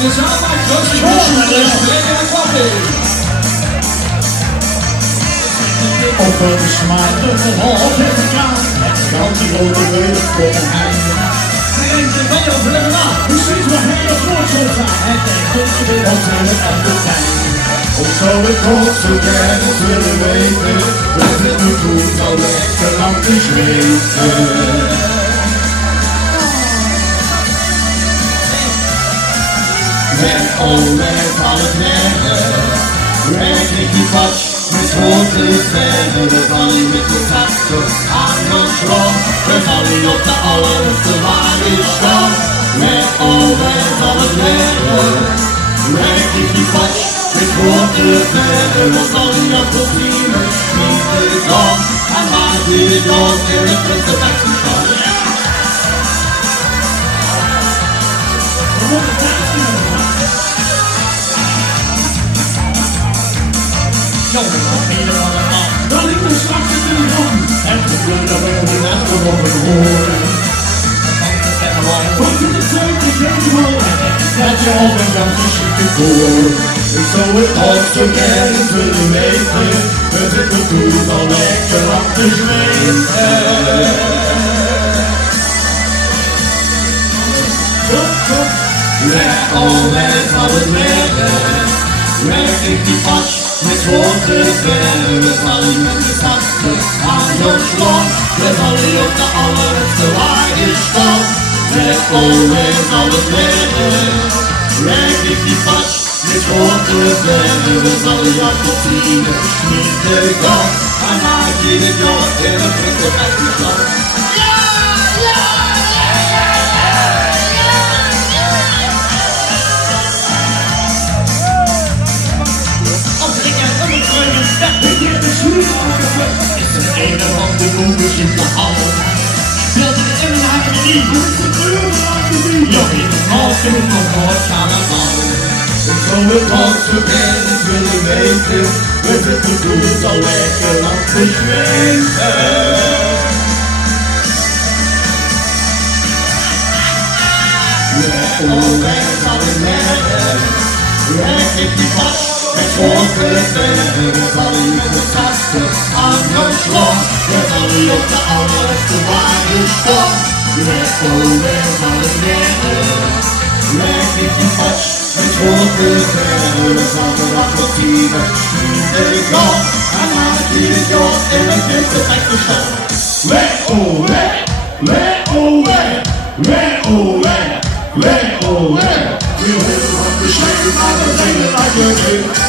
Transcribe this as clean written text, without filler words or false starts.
Dit is allemaal grote jongens. Lekker koffie. Op een smaakte verhaal met elkaar. Kan die rode wereld voor een einde. En de van jou blijven na. Precies wat heel groot zo zijn. Het denkt dat je weer wat aan het einde zijn. Om zo het God zo kennis willen weten. Dat het nu goed al lekker lang te zweten. Met Oleg van het leggen, werk ik die pas met grote verder. We vallen met de takken aan de grond, we vallen op de allerste waar ik sta. Met Oleg van het leggen, werk ik die pas met grote verder. We vallen op de tienen, niet de grond, en maak je de dood in het punt dat ik sta. Jongen, wat meer dan een man. Dan ik er straks in de grond. En de bloeden werden achter op het horen. Want in de tweede geval dat je op een kant is te voor. Ik zou het ook zo kennis willen weten. We zitten goed al lekker lang te zweten. Met Oleg van het leggen, werk ik die pas met grote verder. We vallen met de takken aan de grond, we vallen op de allerste waar ik sta. Met Oleg van het leggen, werk ik die pas met grote verder. We vallen op de tienen, niet de gang, en maak je de dood in het punt dat ik sta. Is er een van de boekjes in de hal? Speelt in de Emmenhagerie, Joh, in de halve nog wat allemaal. Ik zou het ook zo kennis willen weten. We zitten goed al lekker lang te zweten. met Oleg van het leggen, werk ik die pas. Met grote verder, we vallen met de takken aan de grond. We vallen op de allerste waar ik sta. Met Oleg van het leggen, werk ik die pas. Met grote verder, we vallen op de tienen, niet de gang. En maak je de dood in het witte bekje staan. Met Oleg, met Oleg, met Oleg, met Oleg. We willen wat beschreven, maar we delen uit je